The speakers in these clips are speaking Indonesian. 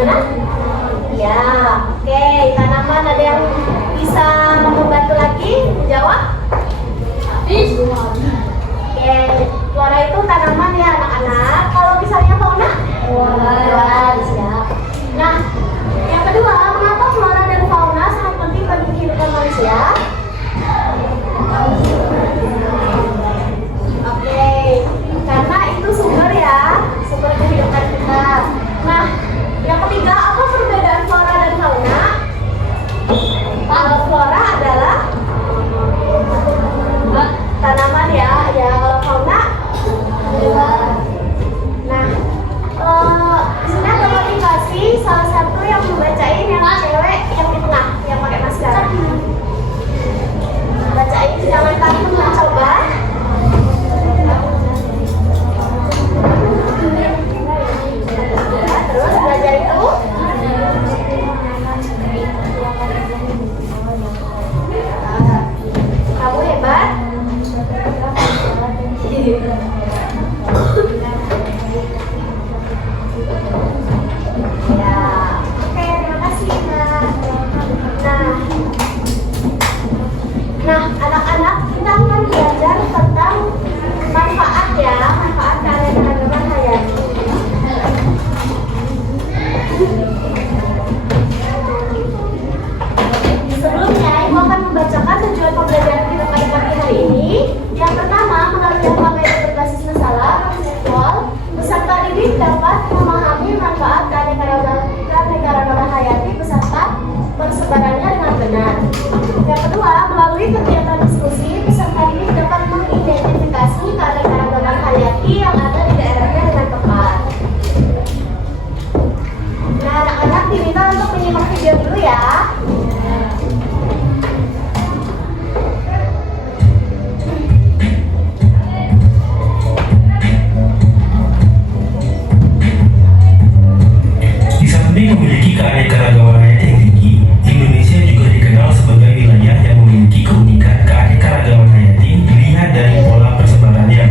Gimana? Ya, oke. Tanaman ada yang bisa membantu lagi jawab? Oke, flora itu tanaman ya anak-anak. Kalau misalnya fauna? Hewan, siap. Nah, yang kedua, kenapa flora dan fauna sangat penting bagi kehidupan manusia? Oke, karena itu sumber ya, sumber kehidupan kita. Nah, yang ketiga, apa perbedaan flora dan fauna? Kalau flora adalah tanaman ya, kalau fauna hewan. Nah, di sini ada motivasi salah satu yang membacain yang cewek yang di tengah, yang pakai masker. Bacain, jangan takut mencoba. Terus belajar itu kamu hebat. Ya, oke, terima kasih nah anak-anak kita akan belajar tentang manfaat keanekaragaman hayati. Sebelumnya, Ibu akan membacakan tujuan pembelajaran kita pada pagi hari ini. Yang pertama, melalui alfabet berbasis masalah konseptual, peserta didik dapat memahami manfaat keanekaragaman hayati beserta persebarannya dengan benar. Yang kedua, melalui kegiatan diskusi, peserta didik dapat mengidentifikasi keanekaragaman hayati yang ada di daerahnya dengan tepat. Nah, anak-anak diminta untuk menyimak video dulu ya. Memiliki keanekaragaman hayati yang tinggi, Indonesia juga dikenal sebagai wilayah yang memiliki keunikan keanekaragaman hayati dilihat dari pola persebarannya.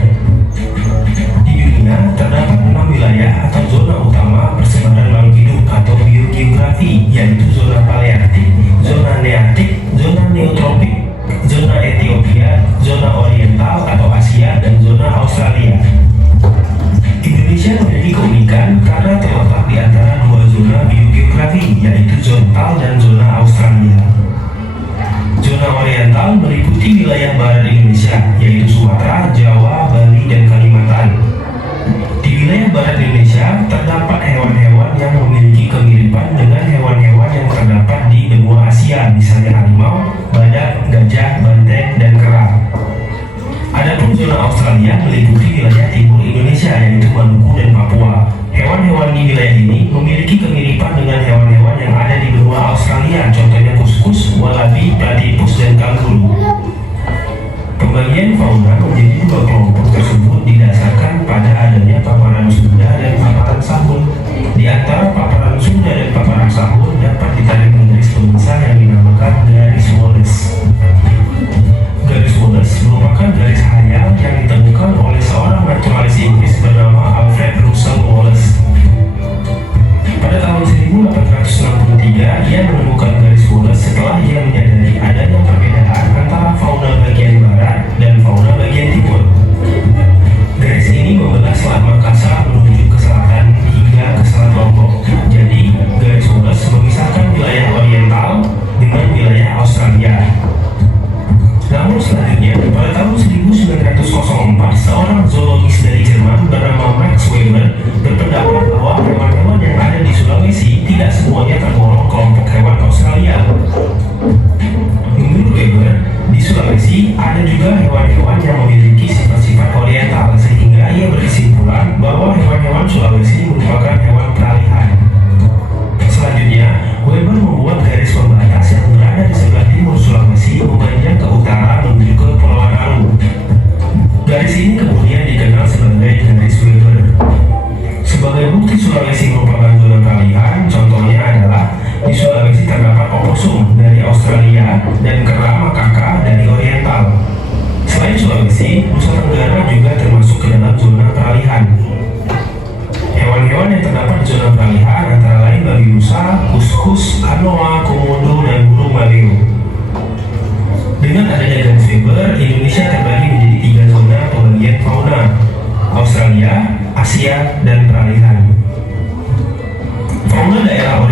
Di dunia, terdapat 6 wilayah atau zona utama persebaran makhluk hidup atau biogeografi, yaitu zona paleartik, zona neartik, zona neotropik, zona Ethiopia, zona oriental atau Asia, dan zona Australia. Indonesia memiliki keunikan karena terletak di antara dua zona biogeografi, yaitu zontal dan zona Australia. Zona oriental meliputi wilayah barat Indonesia, yaitu Sumatera, Jawa, Bali, dan Kalimantan. Di wilayah barat Indonesia terdapat hewan-hewan yang memiliki kemiripan dengan hewan-hewan yang terdapat di benua Asia, misalnya harimau, badak, gajah, banteng, dan kera. Adapun zona Australia meliputi wilayah timur Indonesia, yaitu Maluku dan Papua. Hewan-hewan di wilayah ini memiliki kemiripan dengan hewan-hewan yang ada di benua Australia, contohnya kuskus, walabi, platypus, dan kanguru. Pembagian fauna menjadi dua kelompok tersebut didasarkan pada adanya paparan Sunda dan paparan Sahun. Di antara paparan Sunda dan paparan Sahun dapat ditarik garis pemisah yang dinamakan garis Wallace. Garis Wallace merupakan garis hayal yang ditemukan oleh seorang naturalis Inggris bernama Alfred Russel Wallace. Pada tahun 1863, ia menemukan garis Wallace setelah ia menyadari adanya perbedaan antara fauna bagian barat dan fauna bagian timur. Garis ini membelah Selat Makassar menuju ke selatan hingga ke Selat Lombok. Jadi, garis Wallace memisahkan wilayah oriental dengan wilayah Australia. Namun selanjutnya, pada tahun 1904, seorang zoologis dari Jerman bernama Max Weber berpendapat bahwa hewan-hewan yang ada di Sulawesi tidak semuanya tergolong kelompok hewan Australia. Menurut Weber, di Sulawesi ada juga hewan-hewan yang memiliki sifat-sifat oriental, sehingga ia berkesimpulan bahwa hewan-hewan Sulawesi merupakan hewan peralihan. Selanjutnya, Weber membuat garis pembatas yang berada di sebelah timur Sulawesi memanjang ke utara menuju ke Kepulauan Aru. Garis ini kemudian dikenal sebagai garis Weber. Sebagai bukti Sulawesi merupakan zona peralihan, contohnya adalah di Sulawesi terdapat oposum dan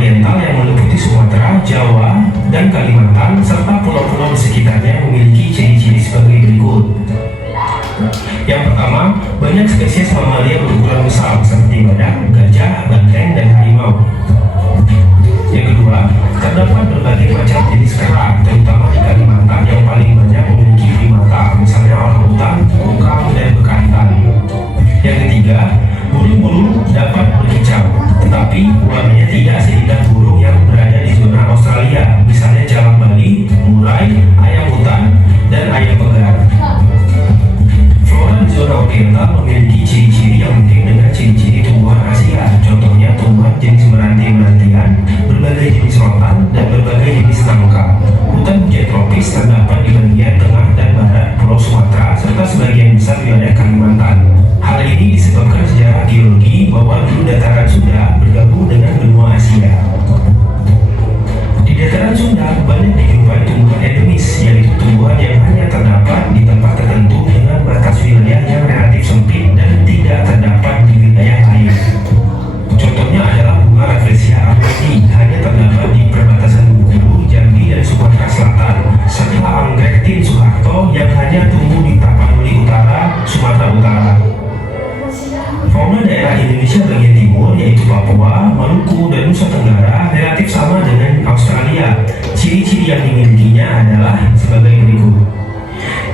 oriental yang meliputi Sumatera, Jawa, dan Kalimantan, serta pulau-pulau di sekitarnya memiliki ciri-ciri sebagai berikut. Yang pertama, banyak spesies mamalia berukuran besar seperti badak, gajah, banteng, dan harimau. Yang kedua, terdapat berbagai macam jenis kera, terutama di Kalimantan yang paling banyak memiliki primata, misalnya orangutan, kukang, dan bekantan. Yang ketiga, burung-burung dapat berkicau, tetapi warnanya tidak seindah burung yang berada di zona Australia, misalnya jalak Bali, murai, ayam hutan, dan ayam pegar. Flora di zona oriental memiliki ciri-ciri yang mirip dengan ciri-ciri tumbuhan Asia, contohnya tumbuhan jenis meranti-merantian, berbagai jenis rotan, dan berbagai jenis nangka. Hutan hujan tropis terdapat di bagian tengah dan barat Pulau Sumatera, serta sebagian besar wilayah Kalimantan. Hal ini disebabkan sejarah geologi bahwa dulu dataran Sunda bergabung dengan benua Asia. Di dataran Sunda banyak dijumpai tumbuhan endemis, yaitu tumbuhan yang hanya terdapat di tempat tertentu dengan batas wilayah yang relatif sempit dan tidak terdapat di wilayah lain. Contohnya adalah bunga Rafflesia armati, hanya terdapat di perbatasan Bengkulu, Jambi, dan Sumatera Selatan, serta anggrek tin Soeharto yang hanya tumbuh di Tapanuli Utara, Sumatera Utara. Fauna daerah Indonesia bagian timur, yaitu Papua, Maluku, dan Nusa Tenggara, relatif sama dengan Australia. Ciri-ciri yang dimilikinya adalah sebagai berikut.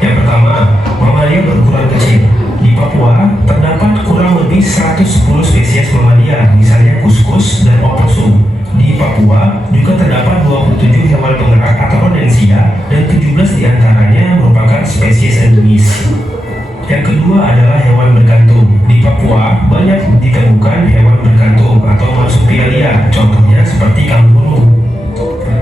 Yang pertama, mamalia berukuran kecil. Di Papua, terdapat kurang lebih 110 spesies mamalia, misalnya kuskus dan opossum. Di Papua juga terdapat 27 hewan penggerak atau rodensia, dan 17 diantaranya merupakan spesies endemis. Yang kedua adalah hewan bergantung. Di Papua banyak ditemukan hewan bergantung atau marsupialia, contohnya seperti kanguru.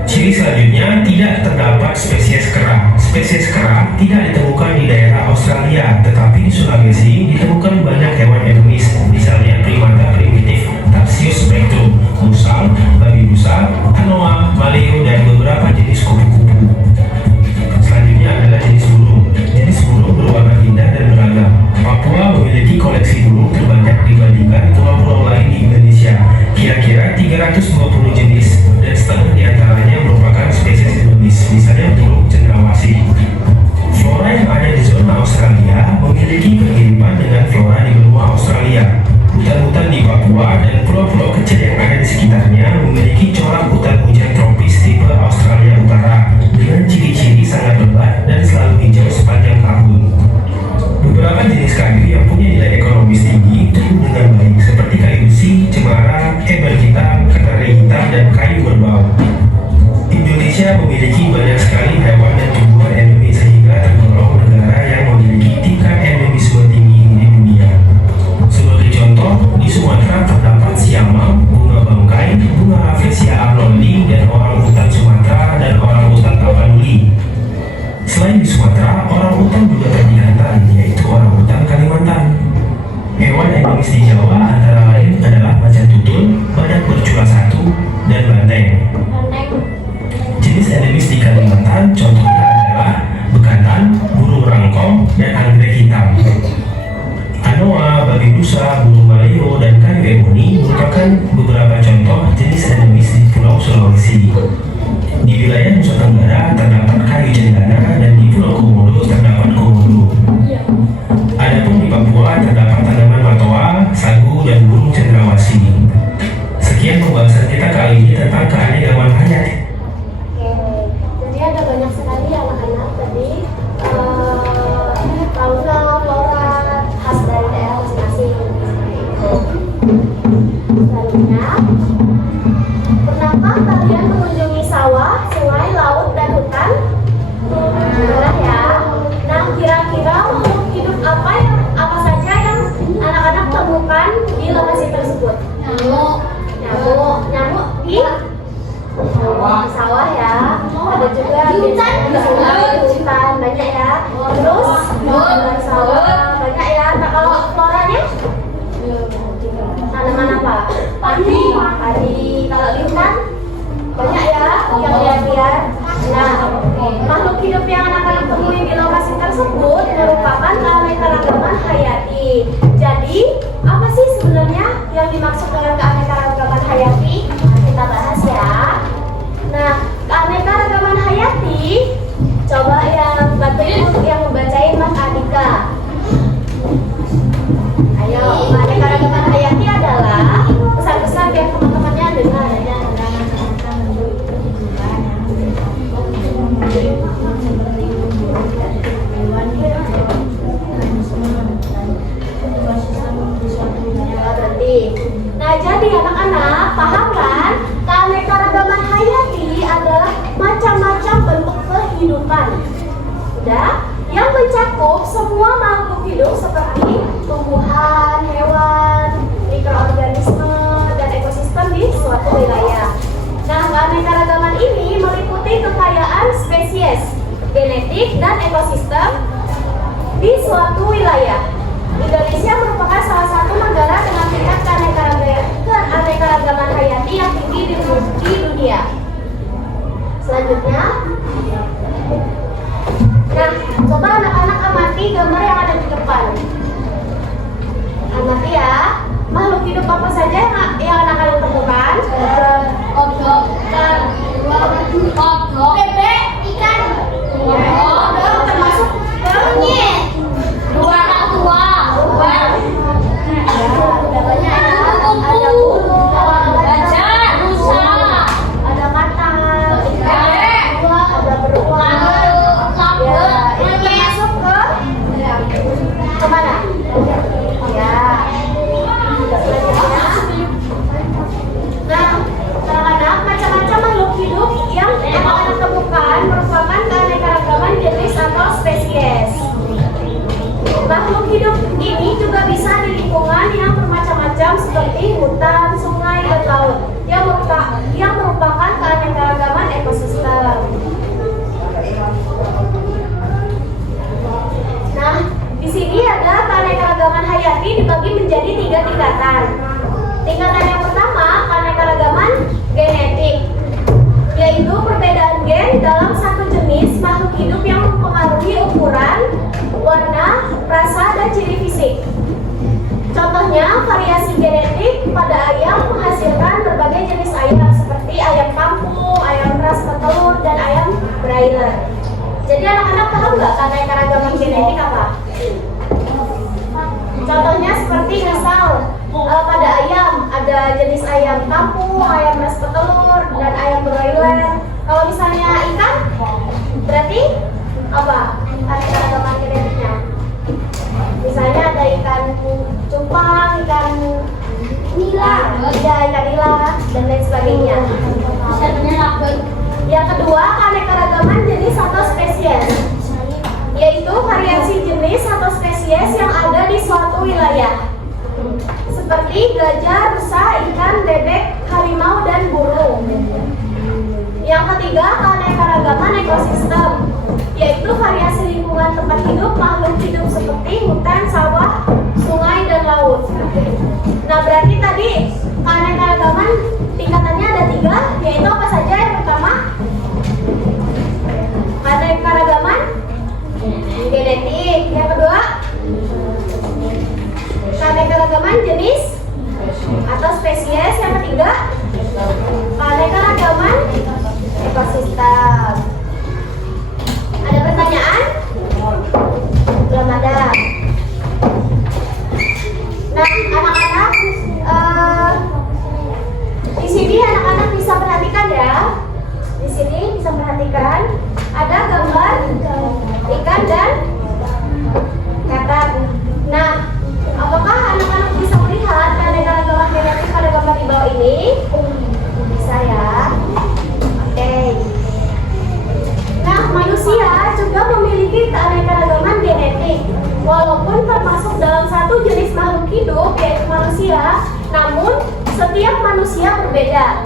Ciri selanjutnya, tidak terdapat spesies kera. Spesies kera tidak ditemukan di daerah Australia, tetapi di Sulawesi ditemukan banyak hewan endemis, misalnya primata primitif, Tarsius spectrum, musang, babi rusa, anoa, maleo, dan beberapa jenis kupu-kupu. Selanjutnya adalah jenis burung. Jenis burung berwarna indah dan beragam. Papua memiliki koleksi burung terbanyak dibandingkan pulau-pulau lain di Indonesia, kira-kira 320 jenis, dan setengah diantaranya merupakan spesies endemis, misalnya burung cendrawasih. Flora yang ada di zona Australia memiliki kemiripan dengan flora di benua Australia. Hutan-hutan di Papua dan pulau-pulau kecil yang ada di sekitarnya memiliki corak hutan hujan tropis tipe Australia Utara dengan ciri-ciri sangat lebat dan selalu hijau sepanjang tahun. Beberapa jenis kayu yang punya nilai ekonomis tinggi tumbuh dengan baik, seperti kayu besi, cemara, ebel hitam, ketere hitam, dan genetik, dan ekosistem di suatu wilayah. Indonesia merupakan salah satu negara dengan tingkat keanekaragaman hayati yang tinggi di dunia. Selanjutnya, nah, coba anak-anak amati gambar yang ada di depan. Amati ya, makhluk hidup apa saja yang anak-anak temukan? Bebek, ikan, termasuk monyet. Dua anak tua. Ada banyak ya. Ada burung, gajah, rusa, ada katak, ada beruang, ya, itu termasuk ke mana? Ya. Selanjutnya. Nah, anak-anak, macam-macam makhluk hidup yang anak-anak temukan merupakan keanekaragaman jenis atau spesies. Makhluk hidup ini juga bisa di lingkungan yang bermacam-macam seperti hutan, sungai, dan laut yang merupakan keanekaragaman ekosistem. Nah, di sini ada keanekaragaman hayati dibagi menjadi 3 tingkatan. Tingkatan yang pertama, keanekaragaman genetik, yaitu perbedaan gen dalam satu jenis makhluk hidup yang mempengaruhi ukuran, warna, rasa, dan ciri fisik. Contohnya, variasi genetik pada ayam menghasilkan berbagai jenis ayam seperti ayam kampung, ayam ras petelur, dan ayam broiler. Jadi anak-anak paham nggak keanekaragaman genetik apa? Contohnya seperti misal pada ayam ada jenis ayam kampung, ayam ras petelur, dan ayam broiler. Kalau misalnya ikan, berarti apa keanekaragaman genetiknya? Misalnya ada ikan cupang, ikan nila, ikan nila, dan lain sebagainya. Yang kedua, keanekaragaman jenis atau spesies, yaitu variasi jenis atau spesies yang ada di suatu wilayah, seperti gajah, rusa, ikan, bebek, harimau, dan burung. Yang ketiga, keanekaragaman ekosistem, yaitu variasi lingkungan tempat hidup makhluk hidup seperti hutan, sawah, sungai, dan laut. Nah, berarti tadi keanekaragaman tingkatannya ada 3, yaitu apa saja? Yang pertama, keanekaragaman genetik. Yang kedua, keanekaragaman jenis atau spesies. Yang ketiga, keanekaragaman ekosistem. Ada pertanyaan? Belum ada. Nah, anak-anak, di sini anak-anak bisa perhatikan ya. Di sini bisa perhatikan ada gambar ikan dan katak. Nah, apakah anak-anak bisa melihat keanekaragaman genetik pada gambar di bawah ini? Bisa ya. Oke. Nah, manusia juga memiliki keanekaragaman genetik. Walaupun termasuk dalam satu jenis makhluk hidup, yaitu manusia, namun setiap manusia berbeda.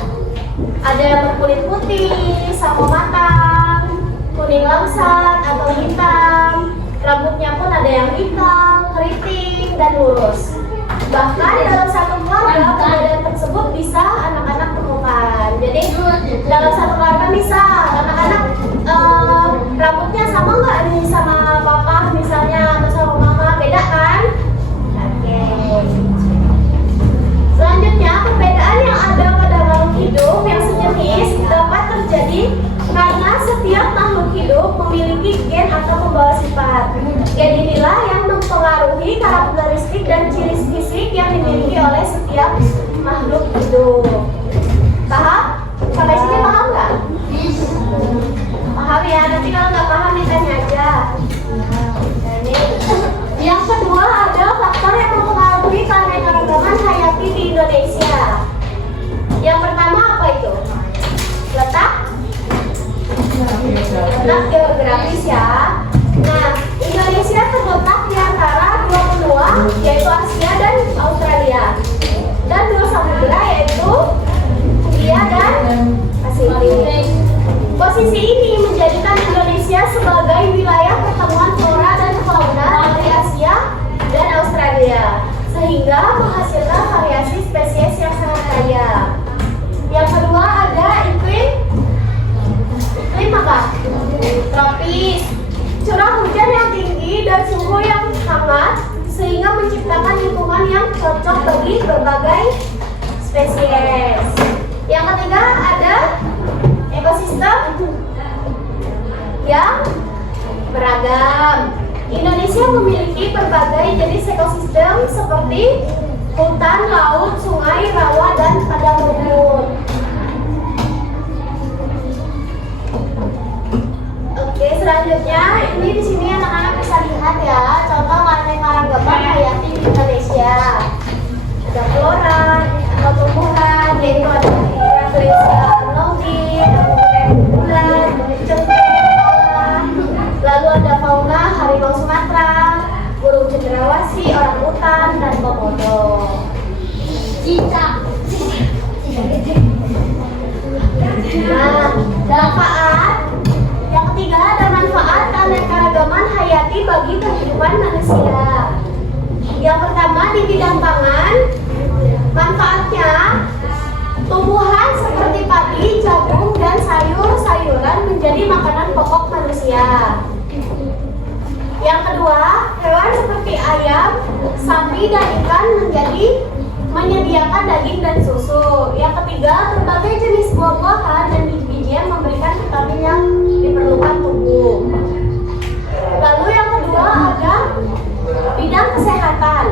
Ada yang berkulit putih, sawo matang, kuning langsat atau hitam. Rambutnya pun ada yang hitam, keriting, dan lurus. Bahkan dalam satu keluarga, perbedaan tersebut bisa anak-anak temukan. Jadi dalam satu keluarga bisa anak-anak rambutnya sama nggak nih sama papa misalnya atau sama mama, beda kan? Oke. Selanjutnya, perbedaan yang ada pada makhluk hidup yang sejenis dapat terjadi karena setiap makhluk hidup memiliki gen atau pembawa sifat. Gen inilah yang mempengaruhi karakteristik dan ciri fisik yang dimiliki oleh setiap makhluk hidup. Paham? Sampai sini paham nggak? Paham ya, nanti kalau nggak paham ditanya aja. Yang kedua ada faktor yang mempengaruhi keanekaragaman hayati di Indonesia. Yang pertama apa itu? Letak geografis ya. Nah, Indonesia terletak di antara 2 benua, yaitu Asia dan Australia, dan 2 samudera, yaitu India dan Pasifik. Posisi ini menjadikan Indonesia sebagai berbagai jenis ekosistem seperti hutan, laut, sungai, rawa, dan padang rumput. Oke, selanjutnya ini di sini anak-anak bisa lihat ya contoh keanekaragaman hayati di Indonesia. Ada flora atau tumbuhan, yaitu ada Rafflesia arnoldii, bulan, cengkeh, lalu ada fauna harimau Sumatera, burung cendrawasih, orang hutan, dan komodo. Cicak. Nah, manfaat. Yang ketiga ada manfaat keanekaragaman hayati bagi kehidupan manusia. Yang pertama di bidang pangan, manfaatnya tumbuhan seperti padi, jagung, dan sayur-sayuran menjadi makanan pokok manusia. Yang kedua, hewan seperti ayam, sapi, dan ikan menyediakan daging dan susu. Yang ketiga, berbagai jenis buah-buahan dan biji-bijian memberikan vitamin yang diperlukan tubuh. Lalu yang kedua ada bidang kesehatan.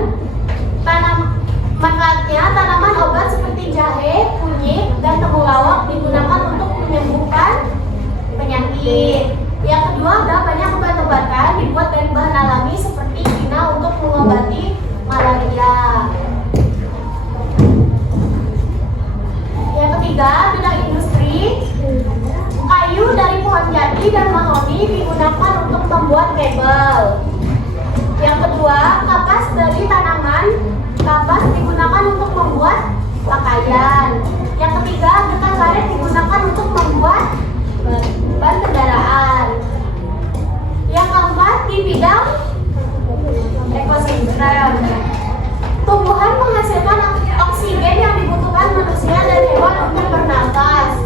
Manfaatnya tanaman obat seperti jahe, kunyit, dan temulawak digunakan untuk menyembuhkan penyakit. Yang kedua ada banyak obat-obatan dibuat dari bahan alami seperti kina untuk mengobati malaria. Yang ketiga bidang industri. Kayu dari pohon jati dan mahoni digunakan untuk membuat mebel. Yang kedua, kapas dari tanaman. Kapas digunakan untuk membuat pakaian. Yang ketiga, getah karet digunakan untuk membuat ban kendaraan. Yang keempat, di bidang ekosistem. Tumbuhan menghasilkan oksigen yang dibutuhkan manusia dan hewan untuk bernafas.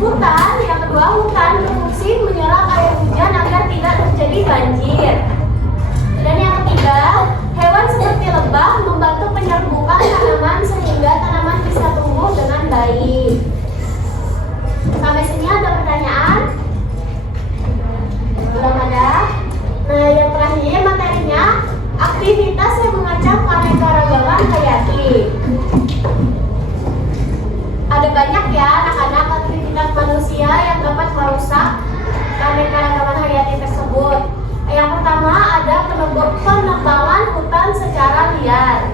Hutan, yang kedua, hutan berfungsi menyerap air hujan agar tidak terjadi banjir. Dan yang ketiga, hewan seperti lebah membantu penyerbukan tanaman sehingga tanaman bisa tumbuh dengan baik. Sampai sini ada pertanyaan? Belum ada? Nah, yang terakhir materinya aktivitas yang mengancam keanekaragaman hayati. Ada banyak ya anak-anak aktivitas manusia yang dapat merusak keanekaragaman hayati tersebut. Yang pertama ada penebangan hutan secara liar.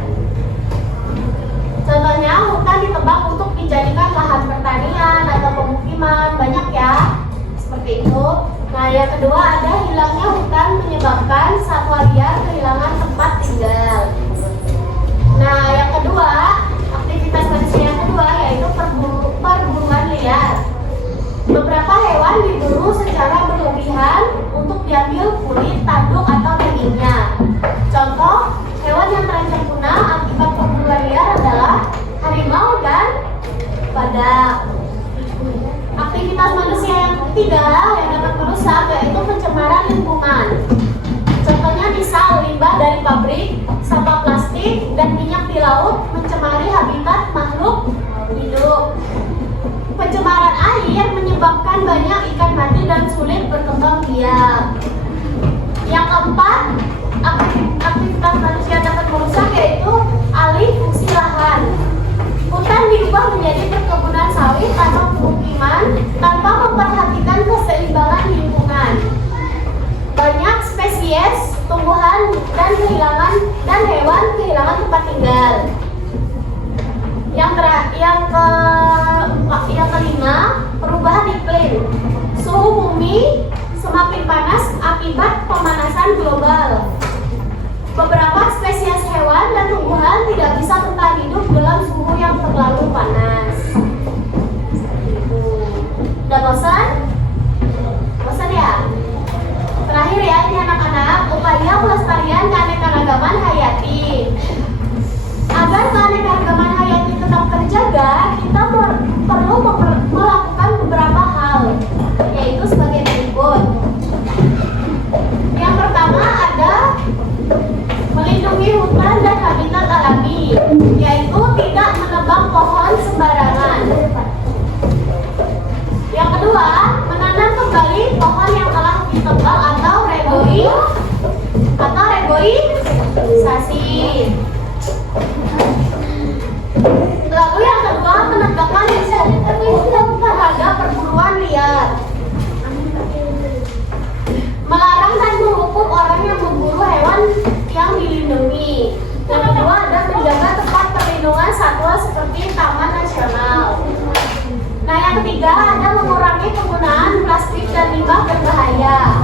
Contohnya hutan ditebang untuk dijadikan lahan pertanian atau pemukiman, banyak ya seperti itu. Nah, yang kedua ada hilangnya hutan menyebabkan satwa liar kehilangan tempat tinggal. Nah, yang kedua aktivitas manusia yang kedua yaitu perburuan liar. Beberapa hewan diburu secara berlebihan untuk diambil kulit, tanduk, atau dagingnya. Contoh hewan yang terancam punah akibat perburuan liar adalah harimau dan badak. Aktivitas manusia yang ketiga yang dapat merusak yaitu pencemaran lingkungan. Contohnya misal limbah dari pabrik, sampah plastik, dan minyak di laut mencemari habitat makhluk hidup. Pencemaran air menyebabkan banyak ikan mati dan sulit berkembang biak. Yang keempat, aktivitas manusia dapat merusak yaitu alih fungsi lahan. Hutan diubah menjadi perkebunan sawit atau pemukiman tanpa memperhatikan keseimbangan lingkungan. Banyak spesies tumbuhan dan hewan kehilangan tempat tinggal. Yang kelima, perubahan iklim. Suhu bumi semakin panas akibat pemanasan global. Beberapa spesies hewan dan tumbuhan tidak bisa bertahan hidup dalam suhu yang terlalu panas. Udah bosan? Bosan ya? Terakhir ya, ini anak-anak, upaya pelestarian keanekaragaman hayati. Agar keanekaragaman hayati tetap terjaga, kita perlu melakukan beberapa hal, yaitu sebagai berikut. Yang pertama ada melindungi hutan dan habitat alami, yaitu tidak menebang pohon sembarangan. Yang kedua, menanam kembali pohon yang telah ditebang atau reboi ketiga ada mengurangi penggunaan plastik dan limbah berbahaya.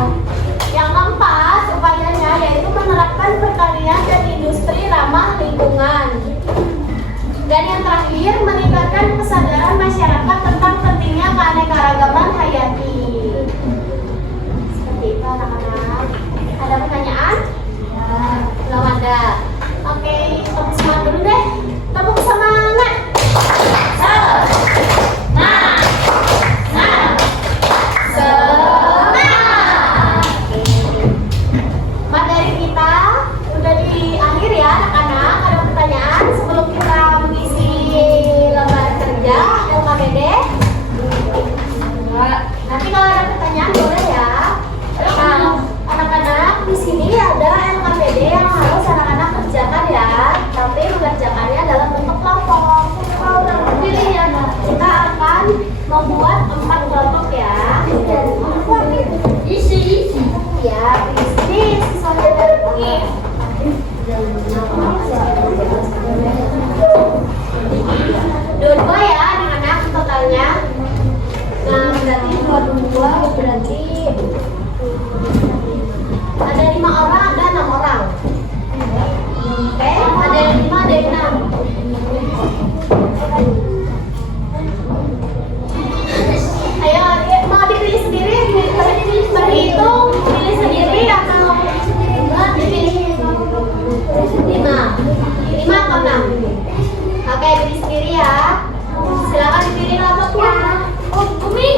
Yang keempat, upayanya yaitu menerapkan pertanian dan industri ramah lingkungan. Dan yang terakhir, meningkatkan kesadaran masyarakat tentang pentingnya keanekaragaman hayati. Seperti itu anak-anak. Ada pertanyaan? Belum ada. Oke, tepuk semangat dulu deh. Tepuk semangat. Materi kita udah di akhir ya anak-anak. Ada pertanyaan sebelum kita mengisi lembar kerja LKPD? Nanti kalau ada pertanyaan boleh ya. Nah, anak-anak di sini ada LKPD yang harus anak-anak kerjakan ya. Tapi mengerjakannya dalam bentuk kelompok. Pilih ya. Kita akan membuat 4 kelompok ya. Isi. Ya, isi siswanya dari dua ya anak-anak totalnya. Nah, berarti dua berarti ada 5 orang, ada 6 orang. Oke, ada yang 5, ada yang 6. Ayo, mau dipilih sendiri, berhitung, pilih sendiri atau dipilih 5 atau 6? Oke, pilih sendiri ya. Silakan dipilih kelompoknya. Oh, Bumi.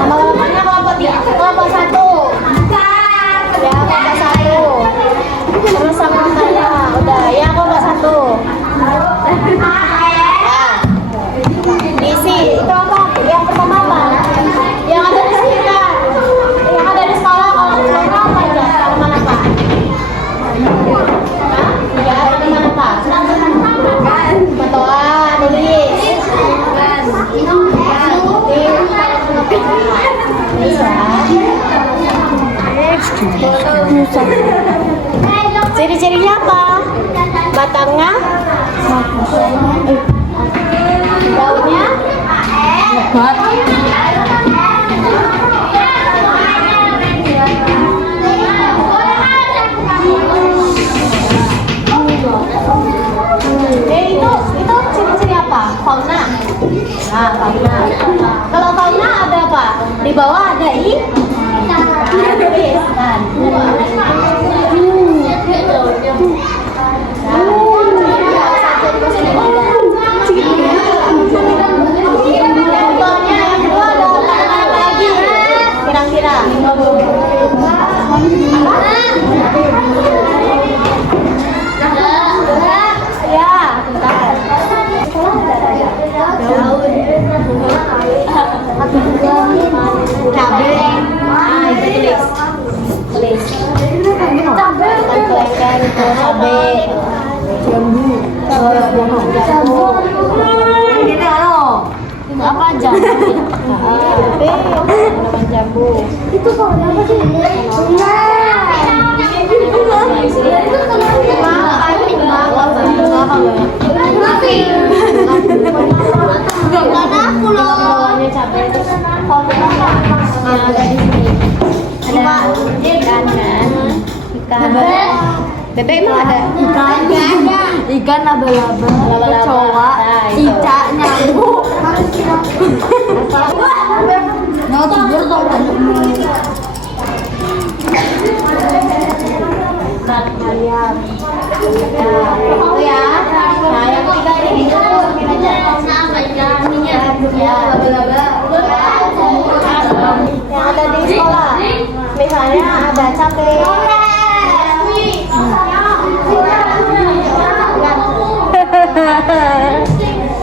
Nama-namanya kelompok 1. Ya, kelompok 1. Terus sama saya. Udah, ya kelompok 1. Isi itu apa? Yang pertama apa? Yang ada di sekitar, yang ada di sekolah. Kalau di sekolah apa aja? Tanaman apa? Hah? Ya, tanaman apa? Batoa, tulis. Ciri-cirinya apa? Batangnya? Daunnya? Itu ciri-ciri apa? Fauna. Nah, fauna. Kalau fauna ada apa? Di bawah ada kira-kira ya, bentar. Cabai. Nah, itu tulis. Kelengkeng itu cabai. Jambu. Ini apa jambu? Jambu. Itu kok apa sih? Bebek emang ada ikan laba-laba, kecoa, cicak, nyamuk. Mau tidur dong ayam. Ya, nah yang ketiga ini ya laba-laba yang ada di sekolah. Misalnya ada capek.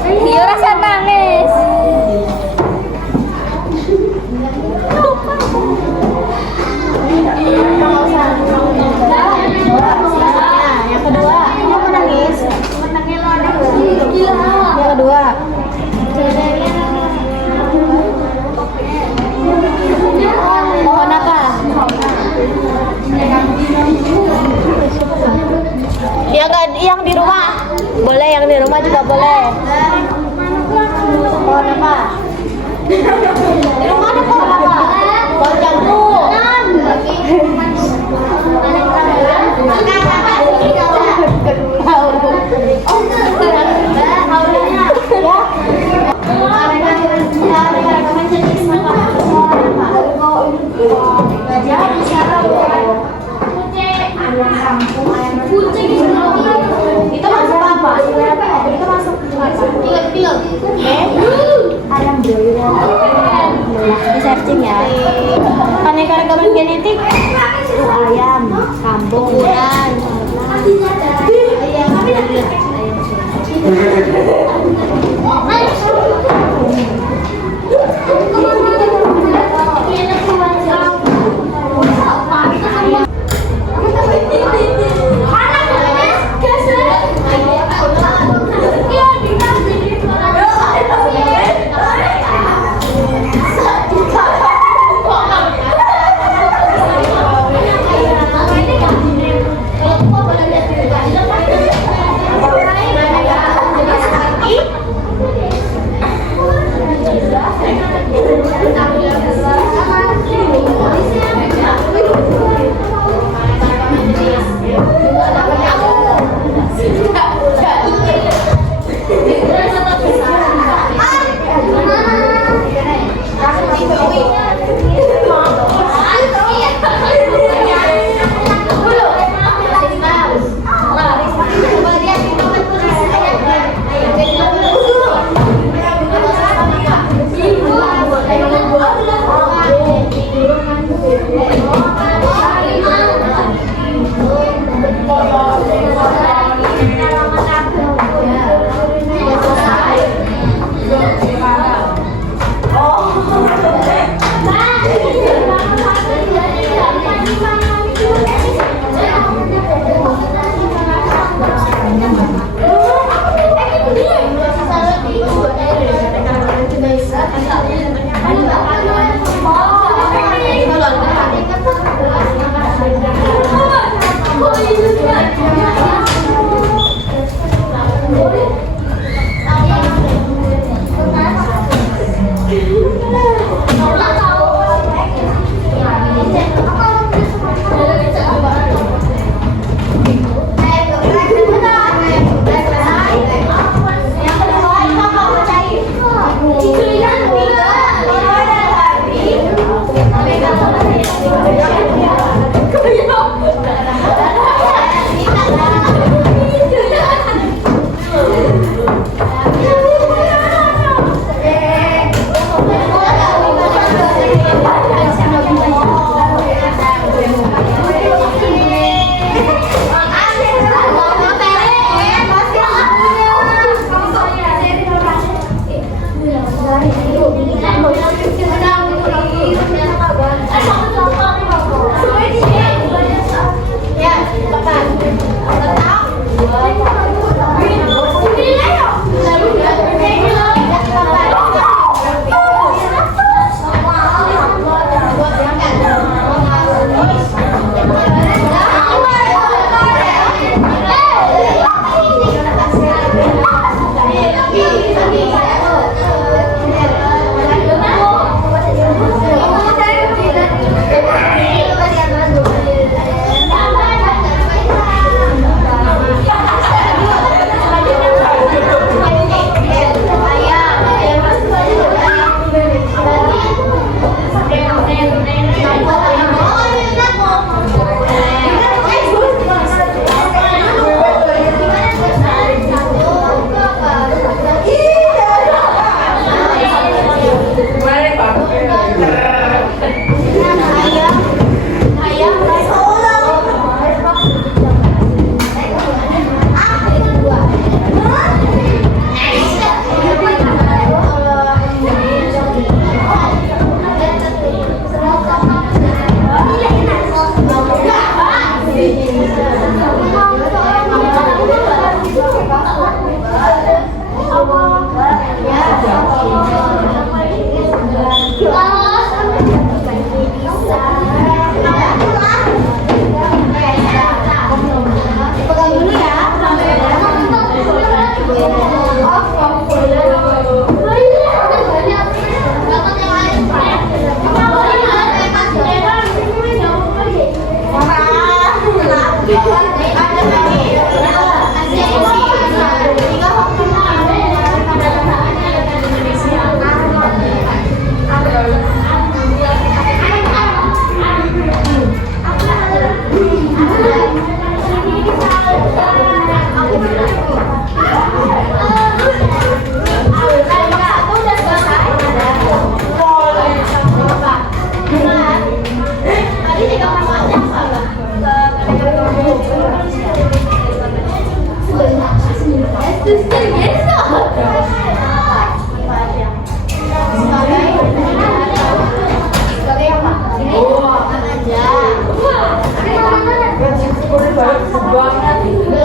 Dia rasa nangis. Yang kedua, kamu menangis. Yang kedua. Pohon apa? Yang di rumah boleh, yang di rumah juga boleh. Pohon apa? Di rumah ada pohon apa? Pohon jambu. Itu masuk apa? Itu masuk pilek. Ayam broiler. Di searching ya. Aneka-ragaman genetik. Ayam, kambing, ukuran. Pegang dulu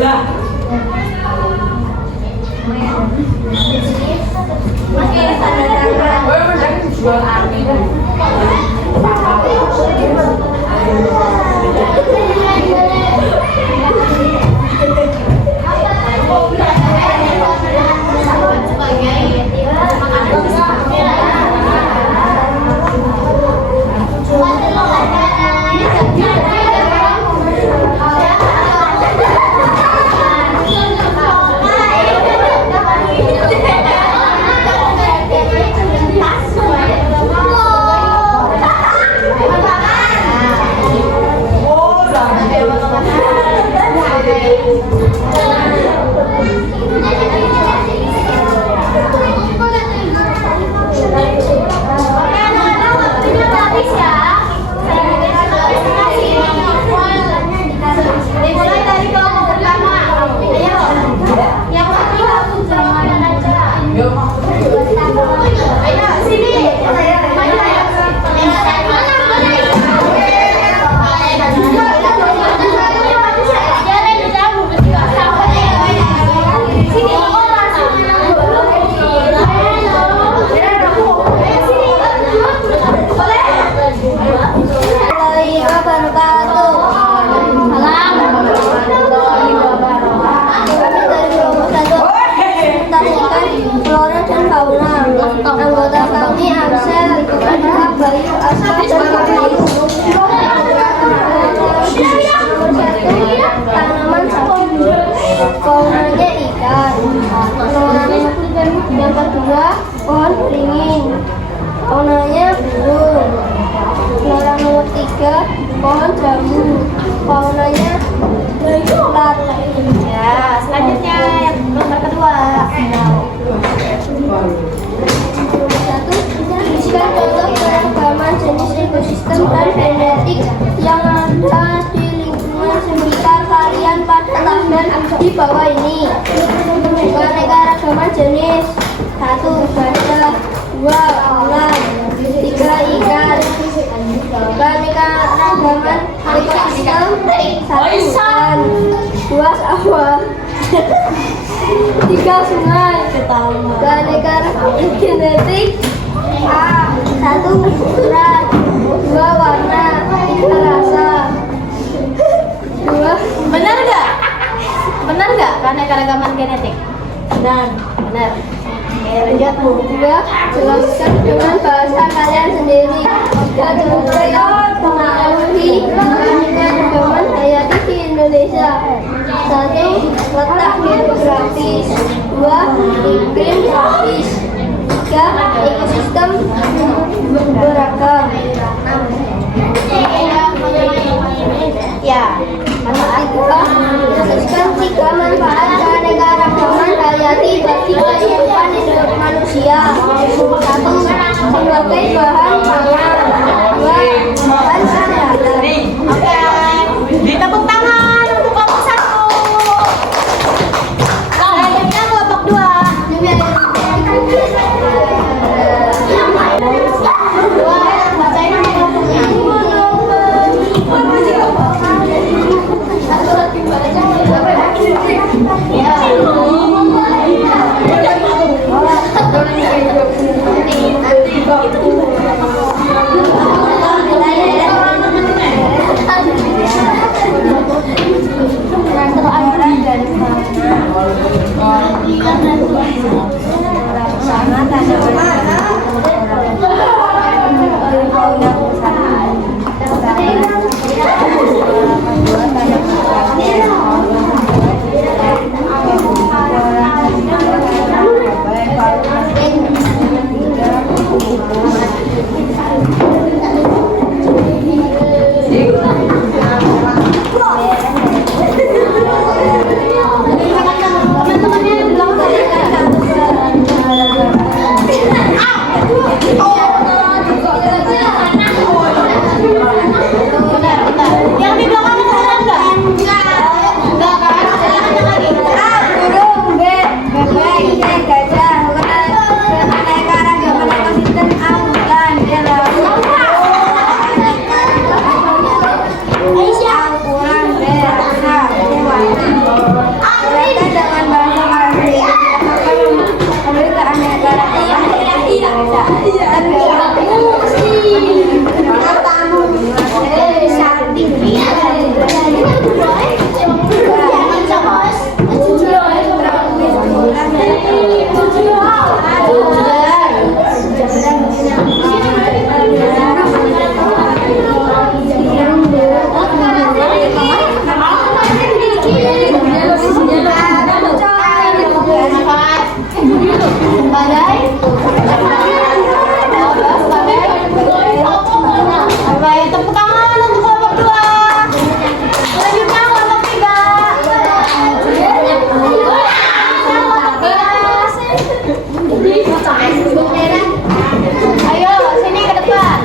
ya. di bawah ini. Keanekaragaman jenis: 1. Gajah, 2. Ular, 3. Ikan. Keanekaragaman ekosistem: 1. Hutan, 2. Sawah, 3. Sungai. Keanekaragaman genetik: A. 1. Ukuran, 2. Warna, 3. Rasa. 2. Benar nggak? Benar nggak keanekaragaman genetik? Benar. Benar. Oke, lanjut. 2. Jelaskan dengan bahasa kalian sendiri. 3. Mengenai keanekaragaman hayati di Indonesia. 1. Letak geografis, 2. Iklim tropis, 3. Ekosistem beragam. Ya. Jelaskan 3 manfaat keanekaragaman hayati bagi kehidupan manusia. 1. Sebagai bahan pangan, 2. Bahan kesehatan. Oke. Ditepuk tangan untuk kelompok 1. Selanjutnya kelompok 2. Bacain nama kelompoknya. Yang di belakang benar nggak? Enggak kan? Sekarang lagi. Burung, B. Bebek, C. Gajah, ular. Keanekaragaman ekosistem: A. Hutan, B. Laut, A. Ukuran, B. Rasa, C. Warna. Jelaskan dengan bahasa kalian sendiri. Mengenai keanekaragaman hayati di Indonesia. Tepuk tangan untuk kelompok 2. Selanjutnya kelompok 3. Ayo, sini ke depan.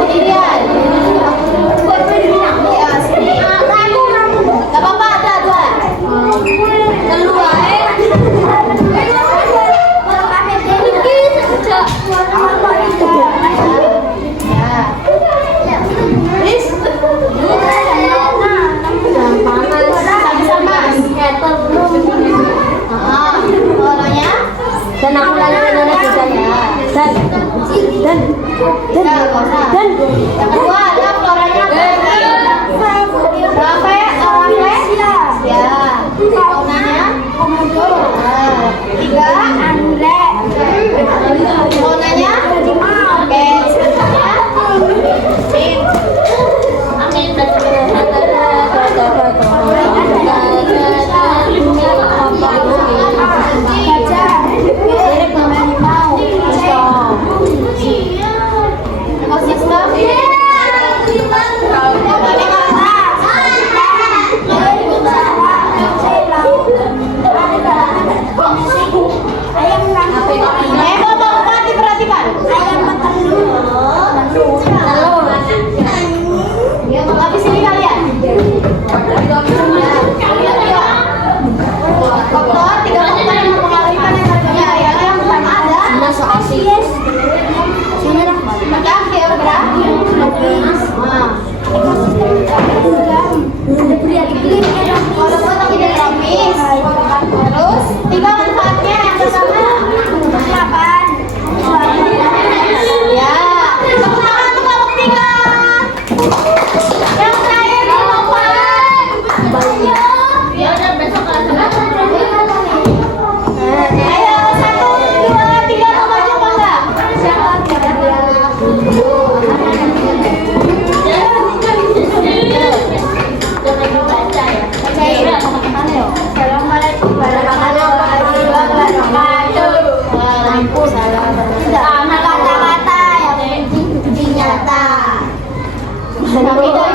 Sendirian. Ya, sini. Gak apa-apa, ada 2. Dan aku nanya juga ya. Dan yang kedua ada floranya raffles ya, faunanya tiga anggrek, faunanya oke, habis ini kalian Kami dari